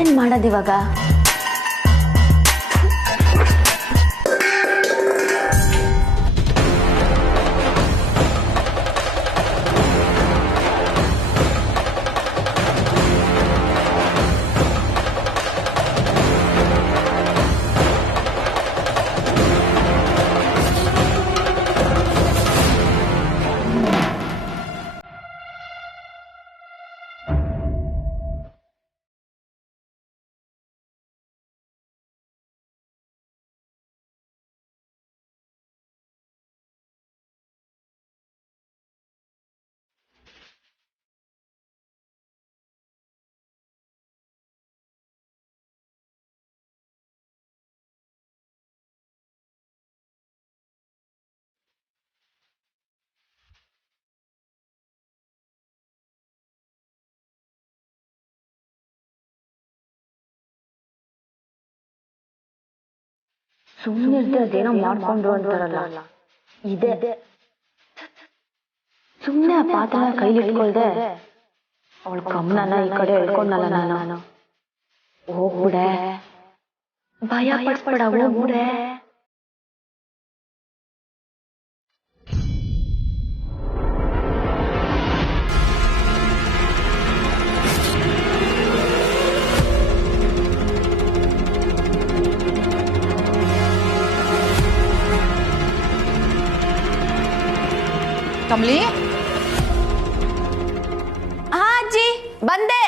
ಏನ್ ಮಾಡೋದಿವಾಗ? ಸುಮ್ಮನೆ ಅದೇನೋ ಮಾಡ್ಕೊಂಡ್ರು ಅಂತಾರಲ್ಲ, ಇದೆ. ಸುಮ್ಮನೆ ಆ ಪಾತ್ರ ಕೈಲಿ ಇಟ್ಕೊಳ್ದೆ ಅವಳ ಗಮನನ ಈ ಕಡೆ ಹೇಳ್ಕೊಂಡಲ್ಲ ನಾನು. ಹೋಗ್ಬಿಡೆ, ಭಯ ಪಡಿಸ್ಬೇಡ, ಹೋಗ್ಬಿಡೆ. ಕಮಲಿ, ಅಜ್ಜಿ ಬಂದೆ.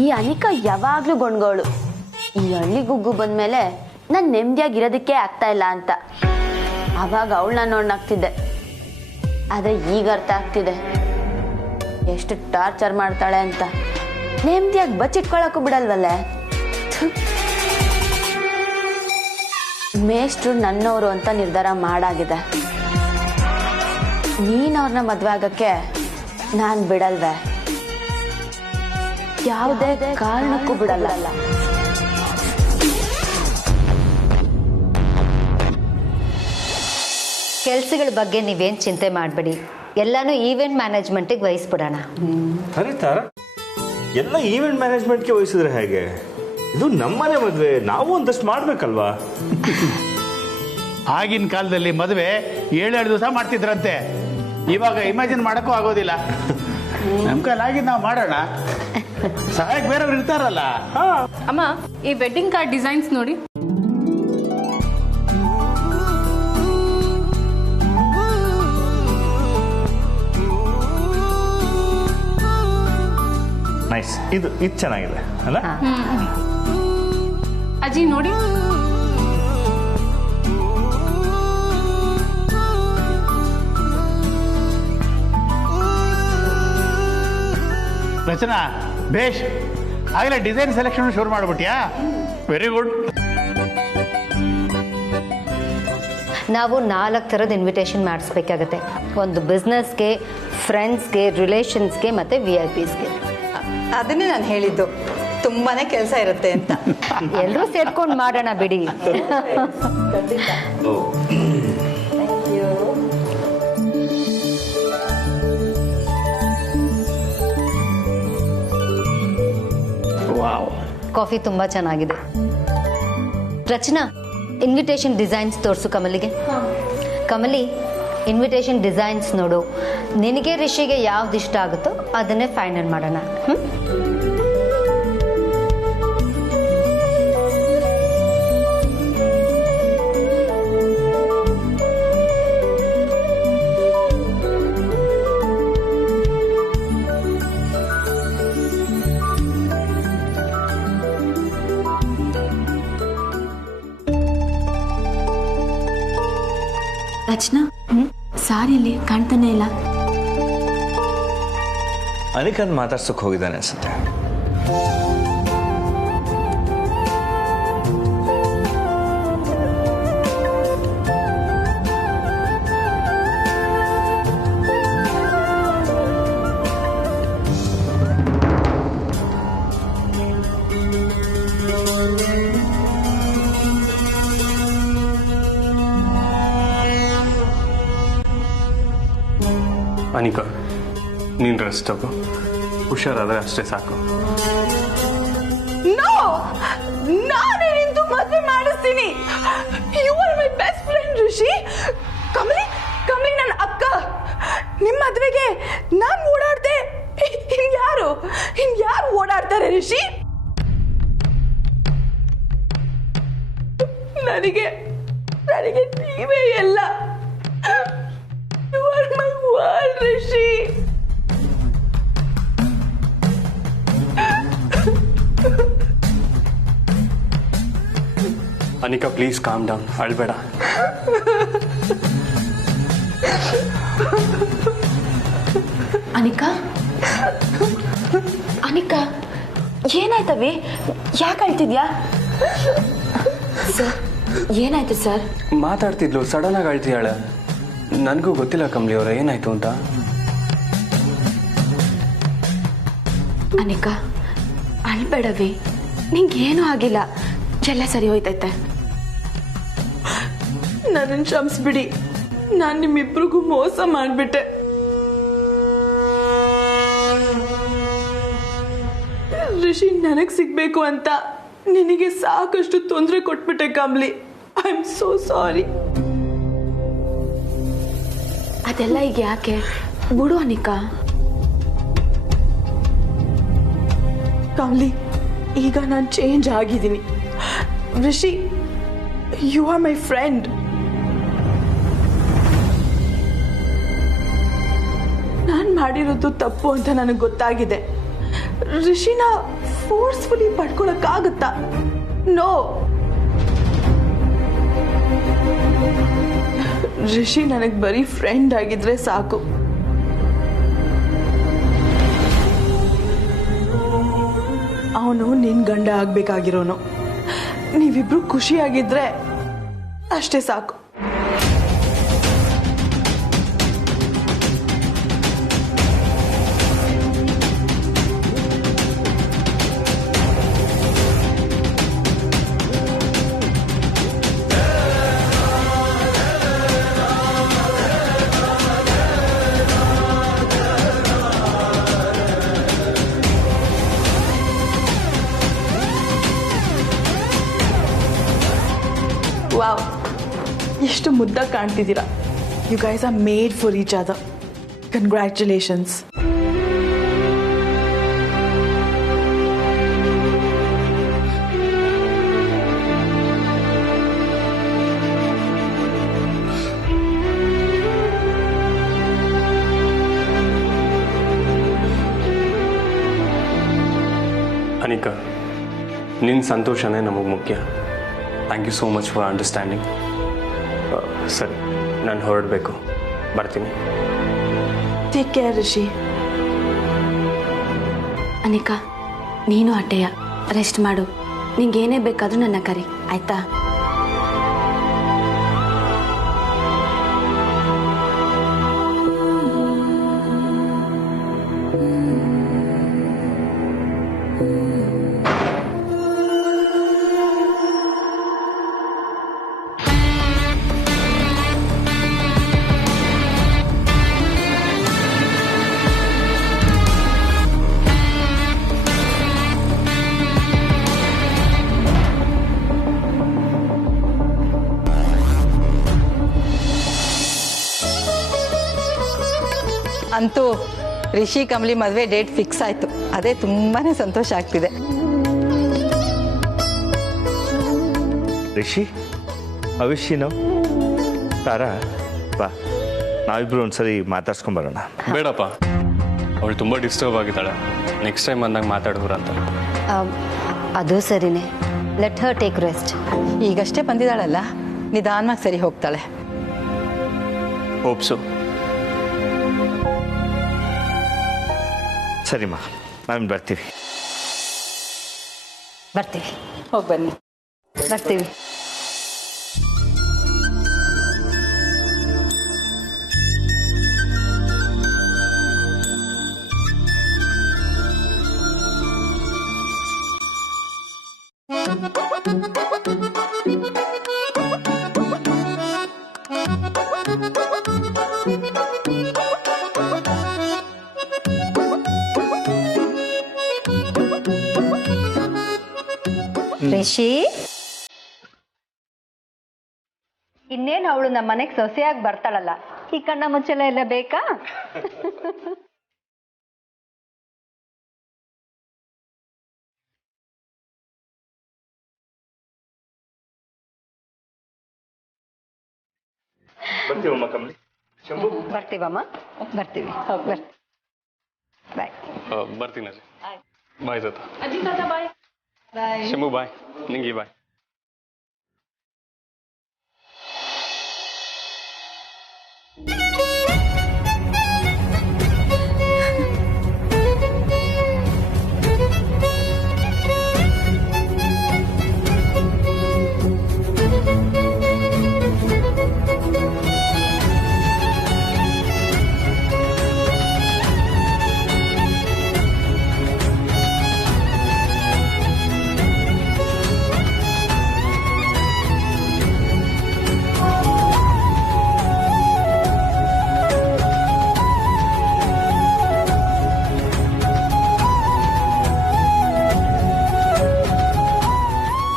ಈ ಅನಿಕಾ ಯಾವಾಗ್ಲೂ ಗೊಂಡ್ಗೋಳು. ಈ ಹಳ್ಳಿ ಗುಗ್ಗು ಬಂದ್ಮೇಲೆ ನಾನು ನೆಮ್ಮದಿಯಾಗಿರೋದಕ್ಕೆ ಆಗ್ತಾ ಇಲ್ಲ ಅಂತ. ಅವಾಗ ಅವಳನ್ನ ನೋಡ್ನಾಗ್ತಿದ್ದೆ, ಆದ್ರೆ ಈಗ ಅರ್ಥ ಆಗ್ತಿದೆ ಎಷ್ಟು ಟಾರ್ಚರ್ ಮಾಡ್ತಾಳೆ ಅಂತ. ನೆಮ್ಮದಿಯಾಗಿ ಬಚ್ಚಿಟ್ಕೊಳಕ್ಕೂ ಬಿಡಲ್ವಲ್ಲೇ. ಮೇಷ್ಟ್ರು ನನ್ನವರು ಅಂತ ನಿರ್ಧಾರ ಮಾಡಾಗಿದೆ. ನೀನವ್ರನ್ನ ಮದ್ವೆ ಆಗಕ್ಕೆ ನಾನು ಬಿಡಲ್ವೇ? ಯಾವುದೇ ಕಾರಣಕ್ಕೂ ಬಿಡಲ್ಲ. ಕೆಲಸಗಳ ಬಗ್ಗೆ ನೀವೇನು ಚಿಂತೆ ಮಾಡಬೇಡಿ, ಎಲ್ಲಾನು ಈವೆಂಟ್ ಮ್ಯಾನೇಜ್ಮೆಂಟಿಗೆ ವಹಿಸ್ಬಿಡೋಣ. ಅರೆ ತಾರ, ಎಲ್ಲ ಈವೆಂಟ್ ಮ್ಯಾನೇಜ್ಮೆಂಟ್ಗೆ ವಹಿಸಿದ್ರೆ ಹೇಗೆ? ಇದು ನಮ್ಮನೆ ಮದುವೆ, ನಾವು ಒಂದಷ್ಟು ಮಾಡ್ಬೇಕಲ್ವಾ? ಆಗಿನ ಕಾಲದಲ್ಲಿ ಮದುವೆ 7 ದಿವಸ ಮಾಡ್ತಿದ್ರಂತೆ. ಇವಾಗ ಇಮ್ಯಾಜಿನ್ ಮಾಡೋಕ್ಕೂ ಆಗೋದಿಲ್ಲ. ನಮ್ಮ ಕೈಲಾಗಿದ್ದು ನಾವು ಮಾಡೋಣ, ಸಹಾಯಕ್ಕೆ ಬೇರೆಯವ್ರು ಇರ್ತಾರಲ್ಲ. ಅಮ್ಮ, ಈ ವೆಡ್ಡಿಂಗ್ ಕಾರ್ಡ್ ಡಿಸೈನ್ಸ್ ನೋಡಿ. ನೈಸ್, ಇದು ಚೆನ್ನಾಗಿದೆ ಅಲ್ಲ? ಅಜ್ಜಿ ನೋಡಿ. ರಚನಾ, ಬೇಷ್ ಆಗಲೇ ಡಿಸೈನ್ ಸೆಲೆಕ್ಷನ್ ಶುರು ಮಾಡ್ಬಿಟ್ಯಾ? Very good. ನಾವು 4 ಥರದ ಇನ್ವಿಟೇಷನ್ ಮಾಡಿಸ್ಬೇಕಾಗತ್ತೆ. ಒಂದು ಬಿಸ್ನೆಸ್ಗೆ, ಫ್ರೆಂಡ್ಸ್ಗೆ, ರಿಲೇಷನ್ಸ್ಗೆ ಮತ್ತು VIPsಗೆ. ಅದನ್ನೇ ನಾನು ಹೇಳಿದ್ದು, ತುಂಬಾನೇ ಕೆಲಸ ಇರುತ್ತೆ ಅಂತ. ಎಲ್ಲರೂ ಸೇರ್ಕೊಂಡು ಮಾಡೋಣ ಬಿಡಿ. ಕಾಫಿ ತುಂಬ ಚೆನ್ನಾಗಿದೆ. ರಚನಾ, ಇನ್ವಿಟೇಷನ್ ಡಿಸೈನ್ಸ್ ತೋರಿಸು ಕಮಲಿಗೆ. ಕಮಲಿ, ಇನ್ವಿಟೇಷನ್ ಡಿಸೈನ್ಸ್ ನೋಡು. ನಿನಗೆ ರಿಷಿಗೆ ಯಾವ್ದು ಇಷ್ಟ ಆಗುತ್ತೋ ಅದನ್ನೇ ಫೈನಲ್ ಮಾಡೋಣ. ರಚನಾ, ಸಾರಿಲಿ ಕಾಣ್ತಾನೆ ಇಲ್ಲ. ಅನಿಕನ್ ಮಾತಾಡ್ಸಕ್ ಹೋಗಿದ್ದಾನೆ ಅನ್ಸುತ್ತೆ. ಅನಿಕಾ ನೀನು ರೆಸ್ಟ್ ತಗೋ, ಹುಷಾರಾದರೆ ಅಷ್ಟೇ ಸಾಕು. ನಾನೇ ನಿಂತು ಮದುವೆ ಮಾಡಿಸ್ತೀನಿ. You are my best friend Rishi. Kamali ನನ್ನ ಅಕ್ಕ. ನಿಮ್ಮ ಮದುವೆಗೆ ನಾನು ಓಡಾಡ್ದೆ, ಇನ್ಯಾರು ಓಡಾಡ್ತಾರೆ ಋಷಿ? ನನಗೆ ನೀವೇ ಎಲ್ಲ. You are my world Rishi. Anika please calm down, ಅಳ್ಬೇಡ. ಅನಿಕಾ ಏನಾಯ್ತವಿ? ಯಾಕೆ ಅಳ್ತಿದ್ಯಾ? ಸರ್ ಏನಾಯ್ತು ಸರ್? ಮಾತಾಡ್ತಿದ್ಲು, ಸಡನ್ ಆಗಿ ಅಳ್ತಿದ್ದಾಳೆ. ನನಗೂ ಗೊತ್ತಿಲ್ಲ ಕಮಲಿ ಅವರ ಏನಾಯ್ತು ಅಂತ. ಅನಿಕಾ ಅಳ್ಬೇಡವಿ, ನಿಂಗೇನೂ ಆಗಿಲ್ಲ, ಎಲ್ಲ ಸರಿ ಹೋಯ್ತೈತೆ. ನನ್ನನ್ನು ಕ್ಷಮಿಸ್ಬಿಡಿ, ನಾನು ನಿಮ್ಮಿಬ್ರಿಗೂ ಮೋಸ ಮಾಡಿಬಿಟ್ಟೆ. ಋಷಿ ನನಗೆ ಸಿಗ್ಬೇಕು ಅಂತ ನಿನಗೆ ಸಾಕಷ್ಟು ತೊಂದರೆ ಕೊಟ್ಬಿಟ್ಟೆ Kamali. I am so sorry. ಅದೆಲ್ಲ ಈಗ ಯಾಕೆ ಬಿಡು ಅನಿಕಾ. ಕಮಲಿ, ಈಗ ನಾನು ಚೇಂಜ್ ಆಗಿದ್ದೀನಿ. ಋಷಿ, ಯು ಆರ್ ಮೈ ಫ್ರೆಂಡ್. ನಾನು ಮಾಡಿರೋದು ತಪ್ಪು ಅಂತ ನನಗೆ ಗೊತ್ತಾಗಿದೆ. ಋಷಿನ ಫೋರ್ಸ್ಫುಲಿ ಪಡ್ಕೊಳಕ್ಕಾಗತ್ತಾ? ನೋ. ಋಷಿ ನನಗೆ ಬರೀ ಫ್ರೆಂಡ್ ಆಗಿದ್ರೆ ಸಾಕು. ಅವನು ನಿನ್ ಗಂಡ ಆಗ್ಬೇಕಾಗಿರೋನು. ನೀವಿಬ್ರು ಖುಷಿಯಾಗಿದ್ರೆ ಅಷ್ಟೇ ಸಾಕು. ವಾವ್, ಎಷ್ಟು ಮುದ್ದಾಗಿ ಕಾಣ್ತಿದ್ದೀರಾ. You guys are made for each other. Congratulations. Anika, ನಿನ್ನ ಸಂತೋಷನೇ ನಮಗೆ ಮುಖ್ಯ. Thank you so much for understanding. ಸರಿ, ನಾನು ಹೊರಡಬೇಕು, ಬರ್ತೀನಿ. ಟೇಕ್ ಕೇರ್ ಋಷಿ. ಅನಿಕಾ ನೀನು ಅಟ್ಟೆಯ ರೆಸ್ಟ್ ಮಾಡು. ನಿಂಗೇನೇ ಬೇಕಾದ್ರೂ ನನ್ನ ಕರಿ, ಆಯ್ತಾ? ಅಂತೂ ರಿಷಿ ಕಮಲಿ ಮದುವೆ ಡೇಟ್ ಫಿಕ್ಸ್ ಆಯಿತು. ಅದೇ ತುಂಬಾ ಸಂತೋಷ ಆಗ್ತಿದೆ. ರಿಷಿ, ಅವಿಷಿನೋ ತಾರಾ, ಬಾ ನಾವಿಬ್ರು ಒಂದ್ಸರಿ ಮಾತಾಡ್ಸ್ಕೊಂಬರೋಣ. ಬೇಡಪ್ಪ, ಅವಳು ತುಂಬ ಡಿಸ್ಟರ್ಬ್ ಆಗಿದ್ದಾಳೆ. ನೆಕ್ಸ್ಟ್ ಟೈಮ್ ಬಂದಾಗ ಮಾತಾಡೋರಂತ. ಅದು ಸರಿನೇ. ಲೆಟ್ ಹರ್ ಟೇಕ್ ರೆಸ್ಟ್. ಈಗಷ್ಟೇ ಬಂದಿದ್ದಾಳಲ್ಲ, ನಿಧಾನವಾಗಿ ಸರಿ ಹೋಗ್ತಾಳೆ. ಹೋಪ್ಸು. ಸರಿಮ್ಮ, ನಾನು ಬರ್ತೀವಿ. ಬರ್ತೀವಿ, ಹೋಗಿ ಬನ್ನಿ. ಬರ್ತೀವಿ. ರಿಷಿ, ಇನ್ನೇನು ಅವಳು ನಮ್ಮ ಮನೆಗೆ ಸೊಸೆಯಾಗಿ ಬರ್ತಾಳಲ್ಲ, ಈ ಕಣ್ಣ ಮುಚ್ಚಲ ಎಲ್ಲ ಬೇಕಾ? ಬರ್ತೀವಮ್ಮ ಕಮಲಿ. ಶಂಭು ಬರ್ತೀವಮ್ಮ, ಬರ್ತೀವಿ. ಬಾಯ್. ಬರ್ತೀನಿ ಅಜ್ಜಿ. ಬಾಯ್ ತಾತ. ಶಂಭು ಬಾಯ್. ನಿಂಗೆ ಬಾಯ್.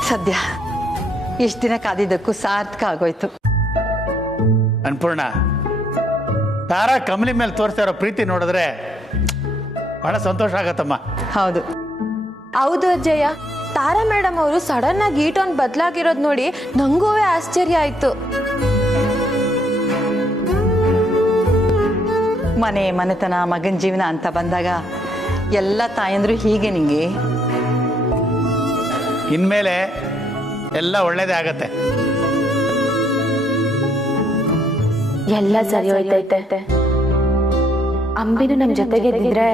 ಸದ್ಯ ಇಷ್ಟು ದಿನ ಕಾದಿದ್ದಕ್ಕೂ ಸಾರ್ಥಕ ಆಗೋಯ್ತು. ಅನ್ಪೂರ್ಣ, ತಾರಾ ಕಮಲಿ ಮೇಲೆ ತೋರಿಸ್ತಾ ಇರೋ ಪ್ರೀತಿ ನೋಡಿದ್ರೆ ಬಹಳ ಸಂತೋಷ ಆಗತ್ತಮ್ಮ. ಹೌದು ಹೌದು ಅಜ್ಜಯ್ಯ, ತಾರಾ ಮೇಡಮ್ ಅವರು ಸಡನ್ ಆಗಿ ಈ ಟೋನ್ ಬದಲಾಗಿರೋದು ನೋಡಿ ನಂಗೂ ಆಶ್ಚರ್ಯ ಆಯ್ತು. ಮನೆತನ ಮಗನ ಜೀವನ ಅಂತ ಬಂದಾಗ ಎಲ್ಲ ತಾಯಂದ್ರು ಹೀಗೆ. ನಿಂಗೆ ಇನ್ಮೇಲೆ ಎಲ್ಲ ಒಳ್ಳೇದೇ ಆಗತ್ತೆ. ಎಲ್ಲ ಸರಿ ಹೋಯ್ತೈತೆ. ಅಂಬಿನೂ ನಮ್ ಜೊತೆಗೆ ಇದ್ದಿದ್ರೆ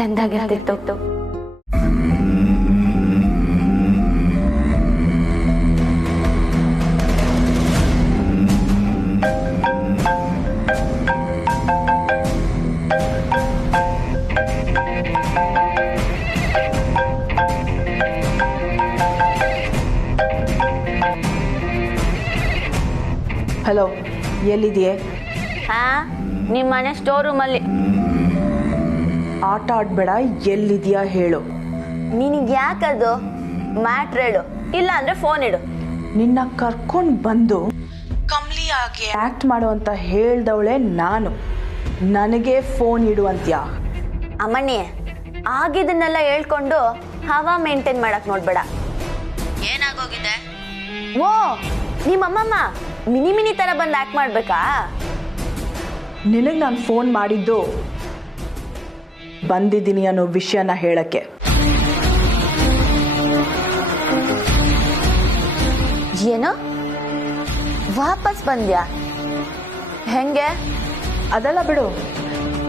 ಚಂದಾಗಿರ್ತಿತ್ತು. ಹಲೋ, ಎಲ್ಲಿದೆಯೇ? ಹಾ, ನಿಮ್ ಮನೆ ಸ್ಟೋರ್ ರೂಮ್ ಅಲ್ಲಿ. ಆಟ ಆಡ್ಬೇಡ, ಎಲ್ಲಿದೆಯಾ ಹೇಳು. ನಿನಗೆ ಯಾಕದು ಮ್ಯಾಟ್ರ್ ಹೇಳು, ಇಲ್ಲ ಅಂದ್ರೆ ಫೋನ್ ಇಡು. ನಿನ್ನ ಕರ್ಕೊಂಡು ಬಂದು ಕಮ್ಲಿ ಆಗಿ ಆಕ್ಟ್ ಮಾಡು ಅಂತ ಹೇಳ್ದವಳೆ ನಾನು. ನನಗೆ ಫೋನ್ ಇಡು ಅಂತ್ಯಾ? ಅಮ್ಮಣ್ಣಿ, ಆಗಿದ್ದನ್ನೆಲ್ಲ ಹೇಳ್ಕೊಂಡು ಹವಾ ಮೇಂಟೈನ್ ಮಾಡಕ್ ನೋಡ್ಬೇಡ. ಏನಾಗೋಗಿದೆ? ಓ, ನಿಮ್ಮಮ್ಮಮ್ಮ ಮಿನಿ ತರ ಬಂದು ಆಕ್ಟ್ ಮಾಡ್ಬೇಕಾ? ನಿನಗೆ ನಾನು ಫೋನ್ ಮಾಡಿದ್ದು ಬಂದಿದ್ದೀನಿ ಅನ್ನೋ ವಿಷಯನ ಹೇಳಕ್ಕೆ. ಏನೋ ವಾಪಸ್ ಬಂದ್ಯಾ? ಹೆಂಗೆ? ಅದೆಲ್ಲ ಬಿಡು,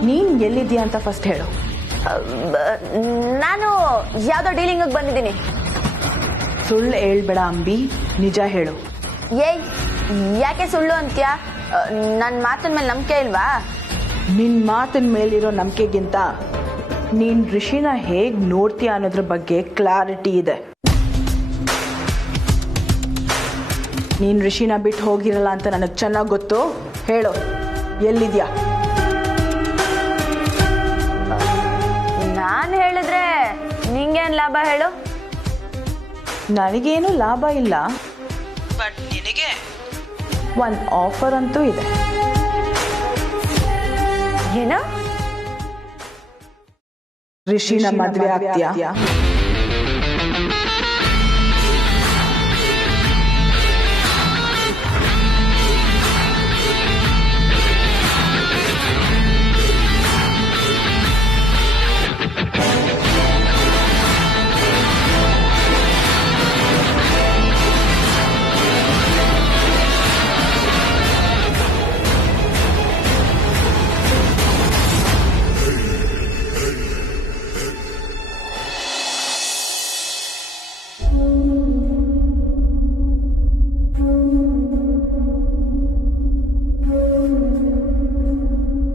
ನೀನ್ ಎಲ್ಲಿದ್ಯಾ ಅಂತ ಫಸ್ಟ್ ಹೇಳು. ನಾನು ಯಾವ್ದೋ ಡೀಲಿಂಗ್ ಬಂದಿದ್ದೀನಿ. ಸುಳ್ಳು ಹೇಳ್ಬೇಡ ಅಂಬಿ, ನಿಜ ಹೇಳು. ಏಯ್, ಯಾಕೆ ಸುಳ್ಳು ಅಂತ್ಯಾ? ನನ್ನ ಮಾತಿನ ಮೇಲೆ ನಂಬಿಕೆ ಇಲ್ವಾ? ನಿನ್ ಮಾತಿನ ಮೇಲಿರೋ ನಂಬಿಕೆಗಿಂತ ನೀನ್ ಋಷಿನ ಹೇಗ್ ನೋಡ್ತೀಯ ಅನ್ನೋದ್ರ ಬಗ್ಗೆ ಕ್ಲಾರಿಟಿ ಇದೆ. ನೀನ್ ಋಷಿನ ಬಿಟ್ಟು ಹೋಗಿರಲ್ಲ ಅಂತ ನನಗೆ ಚೆನ್ನಾಗಿ ಗೊತ್ತು. ಹೇಳು, ಎಲ್ಲಿದ್ಯಾ? ನಾನು ಹೇಳಿದ್ರೆ ನಿಂಗೇನ್ ಲಾಭ ಹೇಳು? ನನಗೇನು ಲಾಭ ಇಲ್ಲ, ಬಟ್ ನಿನಗೆ ಒಂದು ಆಫರ್ ಅಂತೂ ಇದೆ. ಏನು? ಋಷಿನ ಮದ್ವೆ ಆಗ್ತೀಯಾ?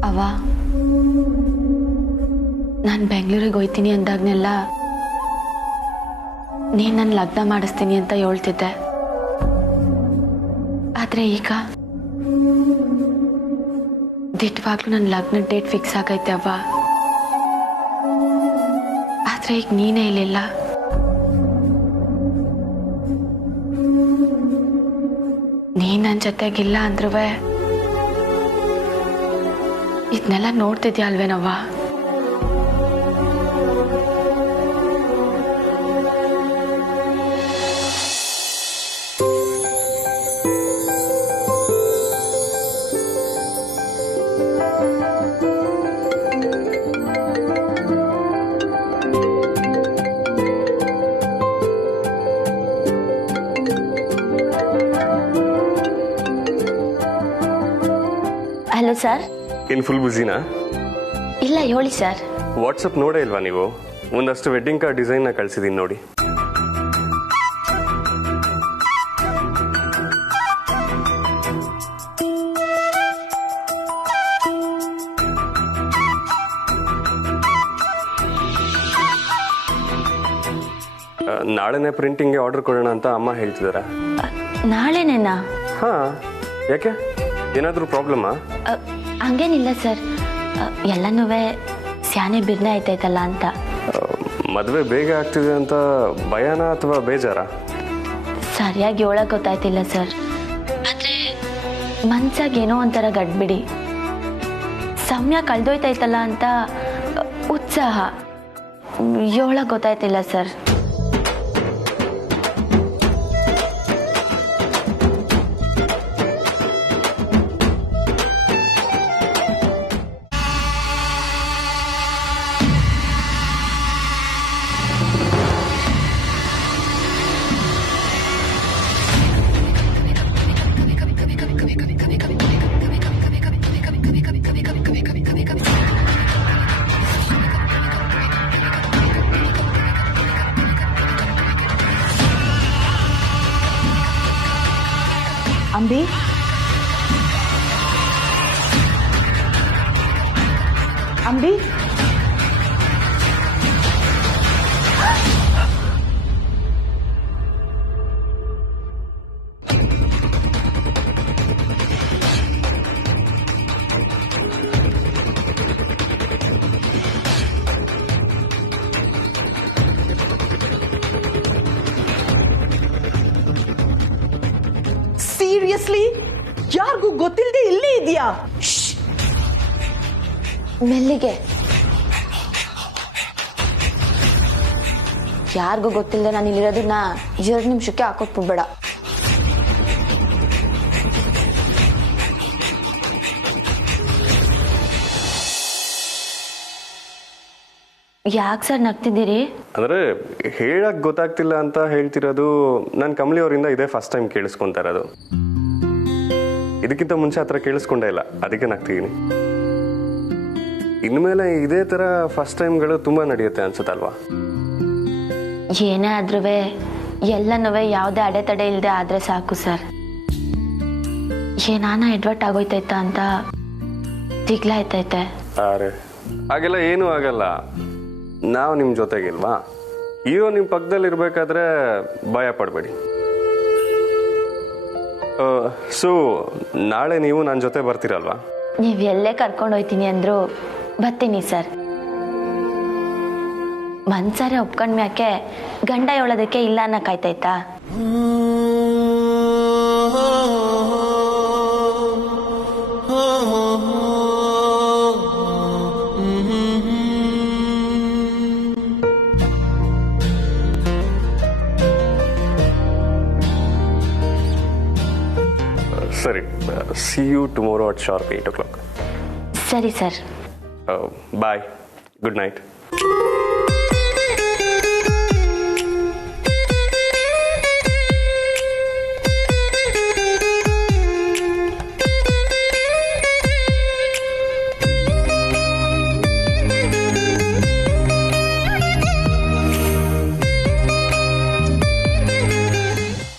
ಅವ್ವ, ನಾನು ಬೆಂಗಳೂರಿಗೆ ಹೋಯ್ತೀನಿ ಅಂದಾಗ್ನೆಲ್ಲ ನೀನು ನನ್ನ ಲಗ್ನ ಮಾಡಿಸ್ತೀನಿ ಅಂತ ಹೇಳ್ತಿದ್ದೆ. ಆದರೆ ಈಗ ದಿಟ್ಟವಾಗ್ಲೂ ನನ್ನ ಲಗ್ನ ಡೇಟ್ ಫಿಕ್ಸ್ ಆಗೈತೆ ಅವ್ವ. ಆದರೆ ಈಗ ನೀನೇ ಇಲ್ಲಿಲ್ಲ. ನನ್ನ ಜೊತೆಗಿಲ್ಲ ಅಂದ್ರೂ ಇದನ್ನೆಲ್ಲ ನೋಡ್ತಿದ್ಯಾ ಅಲ್ವೇನವ್ವ? Hello sir. ಇನ್ ಫುಲ್ ಬ್ಯುಸಿನಾ? ಇಲ್ಲ ಹೇಳಿ ಸರ್. ವಾಟ್ಸಪ್ ನೋಡೇ ಇಲ್ವಾ ನೀವು? ಒಂದಷ್ಟು ವೆಡ್ಡಿಂಗ್ ಕಾರ್ಡ್ ಡಿಸೈನ್ನ ಕಳಿಸಿದ್ದೀನಿ ನೋಡಿ. ನಾಳೆನೇ ಪ್ರಿಂಟಿಂಗ್ಗೆ ಆರ್ಡರ್ ಕೊಡೋಣ ಅಂತ ಅಮ್ಮ ಹೇಳ್ತಿದಾರ. ನಾಳೆನೇನಾ? ಹಾಂ, ಯಾಕೆ ಏನಾದರೂ ಪ್ರಾಬ್ಲಮ್ಮಾ? ಹಂಗೇನಿಲ್ಲ ಸರ್, ಎಲ್ಲನೂ ಸ್ಯಾನೆ ಬಿರ್ನೆ ಆಯ್ತೈತಲ್ಲ ಅಂತ. ಮದುವೆ ಬೇಗ ಆಗ್ತಿದೆ ಅಂತ ಭಯನ ಅಥವಾ ಬೇಜಾರ? ಸರಿಯಾಗಿ ಹೇಳಕ್ ಗೊತ್ತಾಯ್ತಿಲ್ಲ ಸರ್, ಆದ್ರೆ ಮನ್ಸಾಗ ಏನೋ ಒಂಥರ ಗಡ್ಬಿಡಿ, ಸಮಯ ಕಳ್ದೋಯ್ತೈತಲ್ಲ ಅಂತ ಉತ್ಸಾಹ. ಹೇಳಕ್ ಗೊತ್ತಾಯ್ತಿಲ್ಲ ಸರ್. ಅಂಬಿ, ಅಂಬಿ, ಸೀರಿಯಸ್ಲಿ ಯಾರಿಗೂ ಗೊತ್ತಿಲ್ಲದೆ ಇಲ್ಲೇ ಇದೆಯಾ? ಮೆಲ್ಲಿಗೆ, ಯಾರಿಗೂ ಗೊತ್ತಿಲ್ಲದೆ ನಾನು ಇಲ್ಲಿರೋದನ್ನ 2 ನಿಮಿಷಕ್ಕೆ ಹಾಕೊಟ್ಬಿಡ್ಬೇಡ. ಯಾಕೆ ಸರ್ ನಗ್ತಿದ್ದೀರಿ? ಅಂದರೆ ಹೇಳಕ್ ಗೊತ್ತಾಗ್ತಿಲ್ಲ ಅಂತ ಹೇಳ್ತಿರೋದು ನಾನು ಕಮಲಿ ಅವರಿಂದ ಇದೇ ಫಸ್ಟ್ ಟೈಮ್ ಕೇಳಿಸ್ಕೊಂತಾ ಇರೋದು. ಇದಕ್ಕಿಂತ ಮುಂಚೆ ಆ ಥರ ಕೇಳಿಸ್ಕೊಂಡೇ ಇಲ್ಲ, ಅದಕ್ಕೆ ನಗ್ತಿದ್ದೀನಿ. ಇನ್ಮೇಲೆ ಇದೇ ಥರ ಫಸ್ಟ್ ಟೈಮ್ಗಳು ತುಂಬ ನಡೆಯುತ್ತೆ ಅನ್ಸುತ್ತಲ್ವಾ? ಏನೇ ಆದ್ರೂ ಎಲ್ಲನೂ ಯಾವುದೇ ಅಡೆತಡೆ ಇಲ್ಲದೆ ಆದ್ರೆ ಸಾಕು ಸರ್. ಏನಾನ ಎಡ್ವರ್ಟ್ ಆಗೋಯ್ತೈತ ಅಂತ ದಿಗ್ಲಾಯ್ತೈತೆ. ಅರೆ ಹಾಗೆಲ್ಲ ಏನೂ ಆಗಲ್ಲ, ನಾವು ನಿಮ್ಮ ಜೊತೆಗಿಲ್ವಾ? ಅಯ್ಯೋ ನಿಮ್ಮ ಪಕ್ಕದಲ್ಲಿ ಇರಬೇಕಾದ್ರೆ ಭಯ ಪಡಬೇಡಿ. ಸೊ ನಾಳೆ ನೀವು ನನ್ನ ಜೊತೆ ಬರ್ತೀರಲ್ವಾ? ನೀವು ಎಲ್ಲೇ ಕರ್ಕೊಂಡು ಹೋಯ್ತೀನಿ ಅಂದ್ರು ಬರ್ತೀನಿ ಸರ್. ಮನ್ಸಾರೆ ಒಪ್ಕೊಂಡ್ಮ್ಯಾಕೆ ಗಂಡ ಹೇಳೋದಕ್ಕೆ ಇಲ್ಲ ಅನ್ನಕ್ಕಾಯ್ತೈತಾ? ಸರಿ, see you tomorrow at sharp 8 o'clock. ಸರಿ ಸರ್. ಬಾಯ್, ಗುಡ್ ನೈಟ್.